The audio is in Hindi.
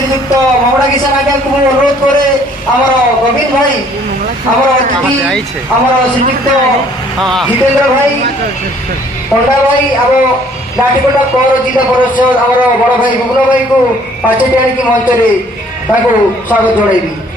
श्रीजुक्त ममता किसान आज्ञा को अनुरोध करे आमर गोविंद भाई आमर अतिथि आमर श्रीजुक्त जितेंद्र भाई पंडा भाई आम लाठीकोटा पौर जिला परिषद आमर बड़ भाई गुगन भाई को पाचेटी आणिकी मंच में स्वागत जनइबी।